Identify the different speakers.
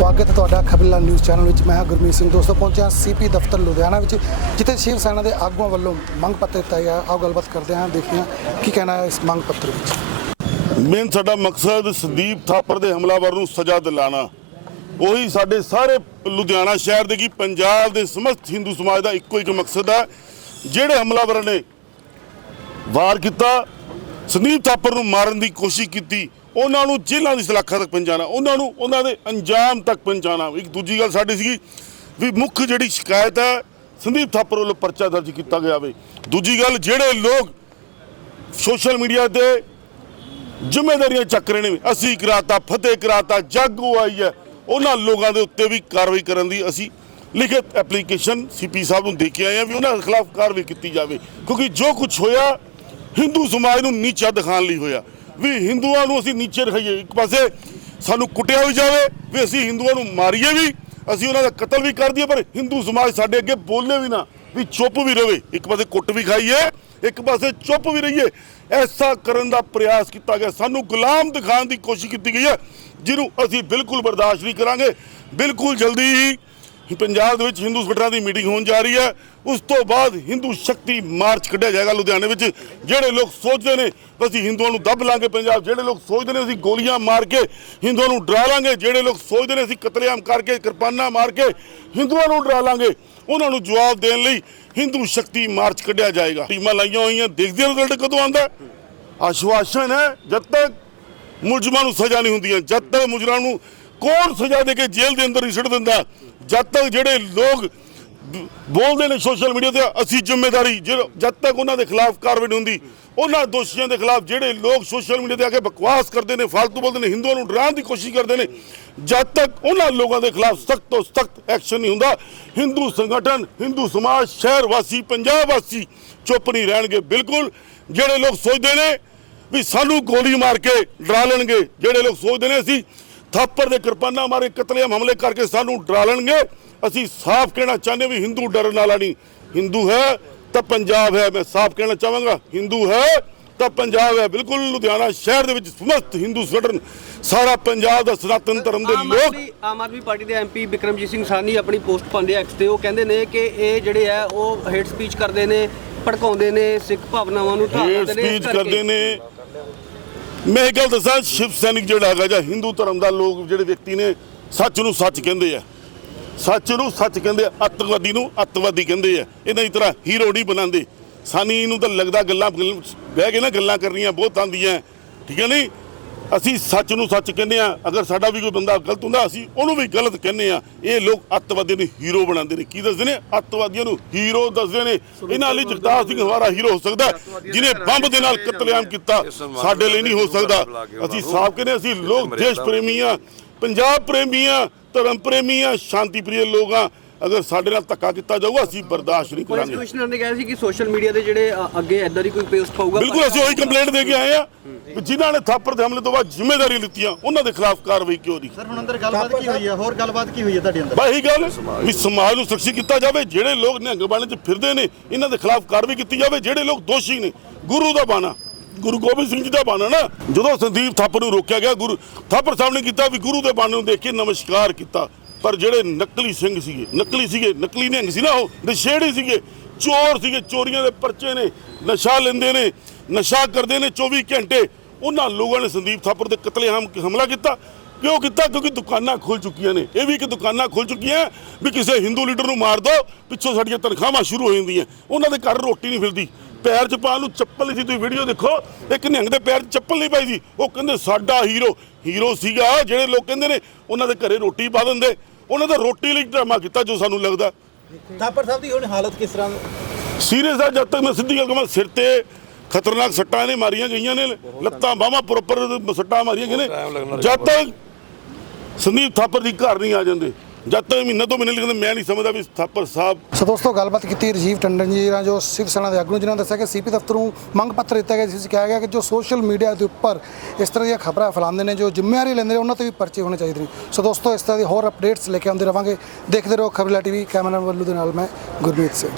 Speaker 1: ਸਵਾਗਤ ਹੈ ਤੁਹਾਡਾ ਖਬਰਲਾ ਨਿਊਜ਼ ਚੈਨਲ ਵਿੱਚ। ਮੈਂ ਗੁਰਮੀਤ ਸਿੰਘ। ਦੋਸਤੋ, ਪਹੁੰਚਿਆ ਸੀਪੀ ਦਫ਼ਤਰ ਲੁਧਿਆਣਾ ਵਿੱਚ, ਜਿੱਥੇ ਸ਼ਿਵ ਸੈਨਾ ਦੇ ਆਗੂਆਂ ਵੱਲੋਂ ਮੰਗ ਪੱਤਰ ਦਿੱਤਾ ਗਿਆ। ਆਓ ਗੱਲਬਾਤ ਕਰਦੇ ਹਾਂ, ਦੇਖਦੇ ਹਾਂ ਕੀ ਕਹਿਣਾ ਹੈ ਇਸ ਮੰਗ ਪੱਤਰ
Speaker 2: ਵਿੱਚ। ਮੇਨ ਸਾਡਾ ਮਕਸਦ ਸੰਦੀਪ ਥਾਪਰ ਦੇ ਹਮਲਾਵਰ ਨੂੰ ਸਜ਼ਾ ਦਿਲਾਣਾ। ਉਹੀ ਸਾਡੇ ਸਾਰੇ ਲੁਧਿਆਣਾ ਸ਼ਹਿਰ ਦੇ ਕੀ ਪੰਜਾਬ ਦੇ ਸਮਸਤ ਹਿੰਦੂ ਸਮਾਜ ਦਾ ਇੱਕੋ ਇੱਕ ਮਕਸਦ ਹੈ ਜਿਹੜੇ ਹਮਲਾਵਰਾਂ ਨੇ ਵਾਰ ਕੀਤਾ, ਸੰਦੀਪ ਥਾਪਰ ਨੂੰ ਮਾਰਨ ਦੀ ਕੋਸ਼ਿਸ਼ ਕੀਤੀ ਉਹਨਾਂ ਨੂੰ ਜੇਲ੍ਹਾਂ ਦੀ ਸਲਾਖਾਂ ਤੱਕ ਪਹੁੰਚਾਉਣਾ, ਉਹਨਾਂ ਨੂੰ ਉਹਨਾਂ ਦੇ ਅੰਜਾਮ ਤੱਕ ਪਹੁੰਚਾਉਣਾ। ਇੱਕ ਦੂਜੀ ਗੱਲ ਸਾਡੀ ਸੀਗੀ ਵੀ ਮੁੱਖ ਜਿਹੜੀ ਸ਼ਿਕਾਇਤ ਹੈ, ਸੰਦੀਪ ਥਾਪਰ ਵੱਲੋਂ ਪਰਚਾ ਦਰਜ ਕੀਤਾ ਗਿਆ ਵੇ। ਦੂਜੀ ਗੱਲ, ਜਿਹੜੇ ਲੋਕ ਸੋਸ਼ਲ ਮੀਡੀਆ ਤੇ ਜ਼ਿੰਮੇਵਾਰੀਆਂ ਚੱਕ ਰਹੇ ਨੇ ਅਸੀਂ ਕਰਾਤਾ, ਫਤਿਹ ਕਰਾਤਾ, ਜਾਗੋ ਆਈ ਹੈ, ਉਹਨਾਂ ਲੋਕਾਂ ਦੇ ਉੱਤੇ ਵੀ ਕਾਰਵਾਈ ਕਰਨ ਦੀ ਅਸੀਂ ਲਿਖਤ ਐਪਲੀਕੇਸ਼ਨ ਸੀਪੀ ਸਾਹਿਬ ਨੂੰ ਦੇ ਕੇ ਆਏ ਆ ਵੀ ਉਹਨਾਂ ਦੇ ਖਿਲਾਫ ਕਾਰਵਾਈ ਕੀਤੀ ਜਾਵੇ। ਕਿਉਂਕਿ ਜੋ ਕੁਝ ਹੋਇਆ, ਹਿੰਦੂ ਸਮਾਜ ਨੂੰ ਨੀਚਾ ਦਿਖਾਉਣ ਲਈ ਹੋਇਆ। ਵੀ ਹਿੰਦੂਆਂ ਨੂੰ ਅਸੀਂ ਨੀਚੇ ਦਿਖਾਈਏ ਇੱਕ ਪਾਸੇ ਸਾਨੂੰ ਕੁੱਟਿਆ ਵੀ ਜਾਵੇ, ਵੀ ਅਸੀਂ ਹਿੰਦੂਆਂ ਨੂੰ ਮਾਰੀਏ ਵੀ, ਅਸੀਂ ਉਹਨਾਂ ਦਾ ਕਤਲ ਵੀ ਕਰ ਦਈਏ, ਪਰ ਹਿੰਦੂ ਸਮਾਜ ਸਾਡੇ ਅੱਗੇ ਬੋਲੇ ਵੀ ਨਾ, ਵੀ ਚੁੱਪ ਵੀ ਰਵੇ। ਇੱਕ ਪਾਸੇ ਕੁੱਟ ਵੀ ਖਾਈਏ, ਇੱਕ ਪਾਸੇ ਚੁੱਪ ਵੀ ਰਹੀਏ। ਐਸਾ ਕਰਨ ਦਾ ਪ੍ਰਯਾਸ ਕੀਤਾ ਗਿਆ। ਸਾਨੂੰ ਗੁਲਾਮ ਦਿਖਾਉਣ ਦੀ ਕੋਸ਼ਿਸ਼ ਕੀਤੀ ਗਈ ਹੈ, ਜਿਹਨੂੰ ਅਸੀਂ ਬਿਲਕੁਲ ਬਰਦਾਸ਼ਤ ਨਹੀਂ ਕਰਾਂਗੇ। ਬਿਲਕੁਲ ਜਲਦੀ ਹੀ ਪੰਜਾਬ ਦੇ ਵਿੱਚ ਹਿੰਦੂ ਸੰਗਠਨਾਂ ਦੀ ਮੀਟਿੰਗ ਹੋਣ ਜਾ ਰਹੀ ਹੈ। ਉਸ ਤੋਂ ਬਾਅਦ ਹਿੰਦੂ ਸ਼ਕਤੀ ਮਾਰਚ ਕੱਢਿਆ ਜਾਏਗਾ ਲੁਧਿਆਣੇ ਵਿੱਚ। ਜਿਹੜੇ ਲੋਕ ਸੋਚਦੇ ਨੇ ਅਸੀਂ ਹਿੰਦੂਆਂ ਨੂੰ ਦੱਬ ਲਾਂਗੇ ਪੰਜਾਬ, ਜਿਹੜੇ ਲੋਕ ਸੋਚਦੇ ਨੇ ਅਸੀਂ ਗੋਲੀਆਂ ਮਾਰ ਕੇ ਹਿੰਦੂਆਂ ਨੂੰ ਡਰਾ ਲਾਂਗੇ, ਜਿਹੜੇ ਲੋਕ ਸੋਚਦੇ ਨੇ ਅਸੀਂ ਕਤਲੇਆਮ ਕਰਕੇ, ਕਿਰਪਾਨਾਂ ਮਾਰ ਕੇ ਹਿੰਦੂਆਂ ਨੂੰ ਡਰਾ ਲਾਂਗੇ, ਉਹਨਾਂ ਨੂੰ ਜਵਾਬ ਦੇਣ ਲਈ ਹਿੰਦੂ ਸ਼ਕਤੀ ਮਾਰਚ ਕੱਢਿਆ ਜਾਏਗਾ। ਟੀਮਾਂ ਲਾਈਆਂ ਹੋਈਆਂ, ਦੇਖਦੇ ਰਿਜ਼ਲਟ ਕਦੋਂ ਆਉਂਦਾ ਆਸ਼ਵਾਸਨ ਹੈ, ਜਦ ਤੱਕ ਮੁਲਜ਼ਮਾਂ ਨੂੰ ਸਜ਼ਾ ਨਹੀਂ ਹੁੰਦੀ ਜਦ ਤੱਕ ਮੁਜਰਮਾਂ ਨੂੰ ਕੌਣ ਸਜ਼ਾ ਦੇ ਕੇ ਜੇਲ੍ਹ ਦੇ ਅੰਦਰ ਹੀ ਸਿੱਟ ਦਿੰਦਾ? ਜਦ ਤੱਕ ਜਿਹੜੇ ਲੋਕ ਬੋਲਦੇ ਨੇ ਸੋਸ਼ਲ ਮੀਡੀਆ ਤੇ, ਅਸੀਂ ਜ਼ਿੰਮੇਵਾਰੀ ਜਦ ਤੱਕ ਉਹਨਾਂ ਦੇ ਖਿਲਾਫ ਕਾਰਵਾਈ ਨਹੀਂ ਹੁੰਦੀ, ਉਹਨਾਂ ਦੋਸ਼ੀਆਂ ਦੇ ਖਿਲਾਫ ਜਿਹੜੇ ਲੋਕ ਸੋਸ਼ਲ ਮੀਡੀਆ ਤੇ ਆ ਕੇ ਬਕਵਾਸ ਕਰਦੇ ਨੇ ਫालतू ਬੋਲਦੇ ਨੇ, ਹਿੰਦੂਆਂ ਨੂੰ ਡਰਾਉਣ ਦੀ ਕੋਸ਼ਿਸ਼ ਕਰਦੇ ਨੇ, ਜਦ ਤੱਕ ਉਹਨਾਂ ਲੋਕਾਂ ਦੇ ਖਿਲਾਫ ਸਖਤ ਤੋਂ ਸਖਤ ਐਕਸ਼ਨ ਨਹੀਂ ਹੁੰਦਾ, ਹਿੰਦੂ ਸੰਗਠਨ, ਹਿੰਦੂ ਸਮਾਜ, ਸ਼ਹਿਰ ਵਾਸੀ, ਪੰਜਾਬ ਵਾਸੀ ਚੁੱਪ ਨਹੀਂ ਰਹਿਣਗੇ, ਬਿਲਕੁਲ। ਜਿਹੜੇ ਲੋਕ ਸੋਚਦੇ ਨੇ ਵੀ ਸਾਨੂੰ ਗੋਲੀ ਮਾਰ ਕੇ ਡਰਾ ਲੈਣਗੇ, ਜਿਹੜੇ ਲੋਕ ਸੋਚਦੇ ਨੇ ਅਸੀਂ ਥਾਪਰ ਦੇ ਕਿਰਪਾਨਾਂ ਮਾਰੇ ਕਤਲੇਆਮ ਹਮਲੇ ਕਰਕੇ ਸਾਨੂੰ ਡਰਾ ਲੈਣਗੇ। ਅਸੀਂ ਸਾਫ਼ ਕਹਿਣਾ ਚਾਹੁੰਦੇ ਵੀ ਹਿੰਦੂ ਡਰਨ ਵਾਲਾ ਨਹੀਂ ਹਿੰਦੂ ਹੈ ਤਾਂ ਪੰਜਾਬ ਹੈ ਮੈਂ ਸਾਫ਼ ਕਹਿਣਾ ਚਾਹਾਂਗਾ। ਹਿੰਦੂ ਹੈ ਤਾਂ ਪੰਜਾਬ ਹੈ। ਬਿਲਕੁਲ ਲੁਧਿਆਣਾ ਸ਼ਹਿਰ ਦੇ ਵਿੱਚ ਸਮਸਤ ਹਿੰਦੂ ਸੰਗਠਨ ਸਾਰਾ ਪੰਜਾਬ ਦਾ ਸਨਾਤਨ ਧਰਮ ਦੇ ਲੋਕ
Speaker 3: ਆਮ ਆਦਮੀ ਪਾਰਟੀ ਦੇ ਐਮਪੀ ਬਿਕਰਮਜੀਤ ਸਿੰਘ ਸਾਨੀ ਆਪਣੀ ਪੋਸਟ ਪਾਉਂਦੇ ਐਕਸ ਤੇ। ਉਹ ਕਹਿੰਦੇ ਨੇ ਕਿ ਇਹ ਜਿਹੜੇ ਆ ਉਹ ਹੇਟ ਸਪੀਚ ਕਰਦੇ ਨੇ ਭੜਕਾਉਂਦੇ ਨੇ ਸਿੱਖ ਭਾਵਨਾਵਾਂ ਨੂੰ ਢਾਹ
Speaker 2: ਦਿੰਦੇ ਨੇ ਸਪੀਚ। ਕਰਦੇ ਨੇ। ਮੈਂ ਇਹ ਗੱਲ ਦੱਸਾਂ ਸ਼ਿਵ ਸੈਨਿਕ ਜਿਹੜਾ ਹੈਗਾ ਜਾਂ ਹਿੰਦੂ ਧਰਮ ਦਾ ਲੋਕ ਜਿਹੜੇ ਵਿਅਕਤੀ ਨੇ, ਸੱਚ ਨੂੰ ਸੱਚ ਕਹਿੰਦੇ ਆ। ਸੱਚ ਨੂੰ ਸੱਚ ਕਹਿੰਦੇ ਆ, ਅੱਤਵਾਦੀ ਨੂੰ ਅੱਤਵਾਦੀ ਕਹਿੰਦੇ ਆ। ਇਹਨਾਂ ਦੀ ਤਰ੍ਹਾਂ ਹੀਰੋ ਨਹੀਂ ਬਣਾਉਂਦੇ। ਸਾਨੀ ਨੂੰ ਤਾਂ ਲੱਗਦਾ ਗੱਲਾਂ, ਬਹਿ ਕੇ ਨਾ ਗੱਲਾਂ ਕਰਨੀਆਂ ਬਹੁਤ ਆਉਂਦੀਆਂ। ਠੀਕ ਹੈ ਨਹੀਂ? ਅਸੀਂ ਸੱਚ ਨੂੰ ਸੱਚ ਕਹਿੰਦੇ ਆ ਅਗਰ ਸਾਡਾ ਵੀ ਕੋਈ ਬੰਦਾ ਗਲਤ ਹੁੰਦਾ ਅਸੀਂ ਉਹਨੂੰ ਵੀ ਗਲਤ ਕਹਿੰਦੇ ਆ ਇਹ ਲੋਕ ਅੱਤਵਾਦੀਆਂ ਨੂੰ ਹੀਰੋ ਬਣਾਉਂਦੇ ਨੇ। ਕੀ ਦੱਸਦੇ ਨੇ? ਅੱਤਵਾਦੀਆਂ ਨੂੰ ਹੀਰੋ ਦੱਸਦੇ ਨੇ। ਇਹਨਾਂ ਲਈ ਜਗਤਾਰ ਸਿੰਘ ਹਵਾਰਾ ਹੀਰੋ ਹੋ ਸਕਦਾ ਹੈ, ਜਿਹਨੇ ਬੰਬ ਦੇ ਨਾਲ ਕਤਲੇਆਮ ਕੀਤਾ। ਸਾਡੇ ਲਈ ਨਹੀਂ ਹੋ ਸਕਦਾ। ਅਸੀਂ ਸਾਫ਼ ਕਹਿੰਦੇ ਅਸੀਂ ਲੋਕ ਦੇਸ਼ ਪ੍ਰੇਮੀ ਆ ਪੰਜਾਬ ਪ੍ਰੇਮੀ ਆ ਧਰਮ ਪ੍ਰੇਮੀ ਆ ਸ਼ਾਂਤੀ ਪ੍ਰਿਯ ਲੋਕ ਆ ਅਗਰ ਸਾਡੇ ਨਾਲ ਧੱਕਾ ਕੀਤਾ ਜਾਊਗਾ ਅਸੀਂ ਬਰਦਾਸ਼ਤ ਨਹੀਂ ਪੁਲਿਸ ਕਰਾਂਗੇ
Speaker 3: ਕਮਿਸ਼ਨਰ ਨੇ ਕਿਹਾ ਸੀ ਕਿ ਸੋਸ਼ਲ ਮੀਡੀਆ ਤੇ ਜਿਹੜੇ ਅ, ਅੱਗੇ ਐਦਾਂ ਦੀ ਕੋਈ ਪੋਸਟ ਪਾਊਗਾ
Speaker 2: ਬਿਲਕੁਲ ਅਸੀਂ ਉਹੀ ਕੰਪਲੇਂਟ ਦੇ ਕੇ ਆਏ ਆ ਕਿ ਜਿਨ੍ਹਾਂ ਨੇ ਥਾਪਰ ਦੇ ਹਮਲੇ ਤੋਂ ਬਾਅਦ ਜ਼ਿੰਮੇਵਾਰੀ ਲਿੱਤੀਆਂ ਉਹਨਾਂ ਦੇ ਖਿਲਾਫ ਕਾਰਵਾਈ ਕਿਉਂ ਨਹੀਂ?
Speaker 3: ਸਰ ਹੁਣ ਅੰਦਰ ਗੱਲਬਾਤ ਕੀ ਹੋਈ ਹੈ ਹੋਰ ਗੱਲਬਾਤ ਕੀ ਹੋਈ ਹੈ ਤੁਹਾਡੇ ਅੰਦਰ? ਬਸ
Speaker 2: ਇਹੀ ਗੱਲ ਵੀ ਸਮਾਜ ਨੂੰ ਸੁਰੱਖਿਅਤ ਕੀਤਾ ਜਾਵੇ ਜਿਹੜੇ ਲੋਕ ਨਿਹੰਗ ਬਾਣੇ 'ਚ ਫਿਰਦੇ ਨੇ ਇਹਨਾਂ ਦੇ ਖਿਲਾਫ ਕਾਰਵਾਈ ਕੀਤੀ ਜਾਵੇ ਜਿਹੜੇ ਲੋਕ ਦੋਸ਼ੀ ਨੇ ਗੁਰੂ ਦਾ ਬਾਣਾ ਗੁਰੂ ਗੋਬਿੰਦ ਸਿੰਘ ਜੀ ਦਾ ਬਾਣਾ ਨਾ ਜਦੋਂ ਸੰਦੀਪ ਥਾਪਰ ਨੂੰ ਰੋਕਿਆ ਗਿਆ ਗੁਰੂ ਥਾਪਰ ਸਾਹਿਬ ਨੇ ਕੀਤਾ ਵੀ ਗੁਰੂ ਦੇ ਬਾਣੇ ਨੂੰ ਦੇਖ ਕੇ ਨਮਸਕਾਰ ਕੀਤਾ ਪਰ ਜਿਹੜੇ ਨਕਲੀ ਸਿੰਘ ਸੀਗੇ, ਨਕਲੀ ਸੀਗੇ, ਨਕਲੀ ਨਿਹੰਗ ਸੀ ਨਾ ਉਹ, ਨਸ਼ੇੜੀ ਸੀਗੇ, ਚੋਰ ਸੀਗੇ, ਚੋਰੀਆਂ ਦੇ ਪਰਚੇ ਨੇ, ਨਸ਼ਾ ਲੈਂਦੇ ਨੇ, ਨਸ਼ਾ ਕਰਦੇ ਨੇ 24 ਘੰਟੇ। ਉਹਨਾਂ ਲੋਕਾਂ ਨੇ ਸੰਦੀਪ ਥਾਪਰ ਦੇ ਕਤਲੇਆਮ ਹਮਲਾ ਕੀਤਾ। ਕਿਉਂ ਕੀਤਾ? ਕਿਉਂਕਿ ਦੁਕਾਨਾਂ ਖੁੱਲ ਚੁੱਕੀਆਂ ਨੇ। ਇਹ ਵੀ ਕਿ ਦੁਕਾਨਾਂ ਖੁੱਲ ਚੁੱਕੀਆਂ ਵੀ ਕਿਸੇ ਹਿੰਦੂ ਲੀਡਰ ਨੂੰ ਮਾਰ ਦੋ, ਪਿੱਛੋਂ ਸਾਡੀਆਂ ਤਨਖਾਹਾਂ ਸ਼ੁਰੂ ਹੋ ਜਾਂਦੀਆਂ। ਉਹਨਾਂ ਦੇ ਘਰ ਰੋਟੀ ਨਹੀਂ ਮਿਲਦੀ। ਪੈਰ 'ਚ ਪਾਉਣ ਨੂੰ ਚੱਪਲ ਨਹੀਂ ਸੀ। ਤੁਸੀਂ ਵੀਡੀਓ ਦੇਖੋ, ਇੱਕ ਨਿਹੰਗ ਦੇ ਪੈਰ 'ਚ ਚੱਪਲ ਨਹੀਂ ਪਾਈ ਸੀ। ਉਹ ਕਹਿੰਦੇ, ਸਾਡਾ ਹੀਰੋ ਹੀਰੋ ਸੀਗਾ। ਜਿਹੜੇ ਲੋਕ ਕਹਿੰਦੇ ਨੇ, ਉਹਨਾਂ ਦੇ ਘਰੇ ਰੋਟੀ ਪਾ ਦਿੰਦੇ। ਉਹਨਾਂ ਦਾ ਰੋਟੀ ਲਈ ਡਰਾਮਾ ਕੀਤਾ ਜੋ ਸਾਨੂੰ ਲੱਗਦਾ।
Speaker 3: ਥਾਪਰ ਸਾਹਿਬ ਦੀ ਹੁਣ ਹਾਲਤ ਕਿਸ ਤਰ੍ਹਾਂ?
Speaker 2: ਸੀਰੀਅਸ ਆ ਜਦ ਤੱਕ ਮੈਂ ਸਿੱਧੀ ਗੱਲ ਕਹਾਂ ਸਿਰ ਤੇ ਖਤਰਨਾਕ ਸੱਟਾਂ ਨੇ ਮਾਰੀਆਂ ਗਈਆਂ ਨੇ ਲੱਤਾਂ ਬਾਹਾਂ ਪ੍ਰੋਪਰ ਸੱਟਾਂ ਮਾਰੀਆਂ ਗਈਆਂ ਨੇ। ਜਦ ਤੱਕ ਸੰਦੀਪ ਥਾਪਰ ਦੀ ਘਰ ਨਹੀਂ ਆ ਜਾਂਦੇ। ਜਦ ਤੱਕ ਮਹੀਨਾ ਤੋਂ ਮਹੀਨੇ ਲਿਖਦੇ ਮੈਂ ਨਹੀਂ ਸਮਝਦਾ ਵੀ ਥਾਪਰ ਸਾਹਿਬ
Speaker 1: ਸੋ ਦੋਸਤੋ, ਗੱਲਬਾਤ ਕੀਤੀ ਰਜੀਵ ਟੰਡਨ ਜੀ ਨਾਲ, ਜੋ ਸ਼ਿਵ ਸੈਨਾ ਦੇ ਆਗੂ ਜਿਨ੍ਹਾਂ ਨੇ ਦੱਸਿਆ ਕਿ ਸੀਪੀ ਦਫ਼ਤਰ ਨੂੰ ਮੰਗ ਪੱਤਰ ਦਿੱਤਾ ਗਿਆ ਜਿਸ ਵਿੱਚ ਕਿਹਾ ਗਿਆ ਕਿ ਜੋ ਸੋਸ਼ਲ ਮੀਡੀਆ ਦੇ ਉੱਪਰ ਇਸ ਤਰ੍ਹਾਂ ਦੀਆਂ ਖਬਰਾਂ ਫੈਲਾਉਂਦੇ ਨੇ, ਜੋ ਜ਼ਿੰਮੇਵਾਰੀ ਲੈਂਦੇ ਨੇ, ਉਹਨਾਂ ਤੇ ਵੀ ਪਰਚੇ ਹੋਣੇ ਚਾਹੀਦੇ ਨੇ। ਸੋ ਦੋਸਤੋ, ਇਸ ਤਰ੍ਹਾਂ ਦੀ ਹੋਰ ਅਪਡੇਟਸ ਲੈ ਕੇ ਆਉਂਦੇ ਰਵਾਂਗੇ। ਦੇਖਦੇ ਰਹੋ ਖਬਰਲਾ ਟੀਵੀ, ਕੈਮਰਾਮੈਨ ਵੱਲੂ ਦੇ ਨਾਲ ਮੈਂ ਗੁਰਮੀਤ ਸਿੰਘ।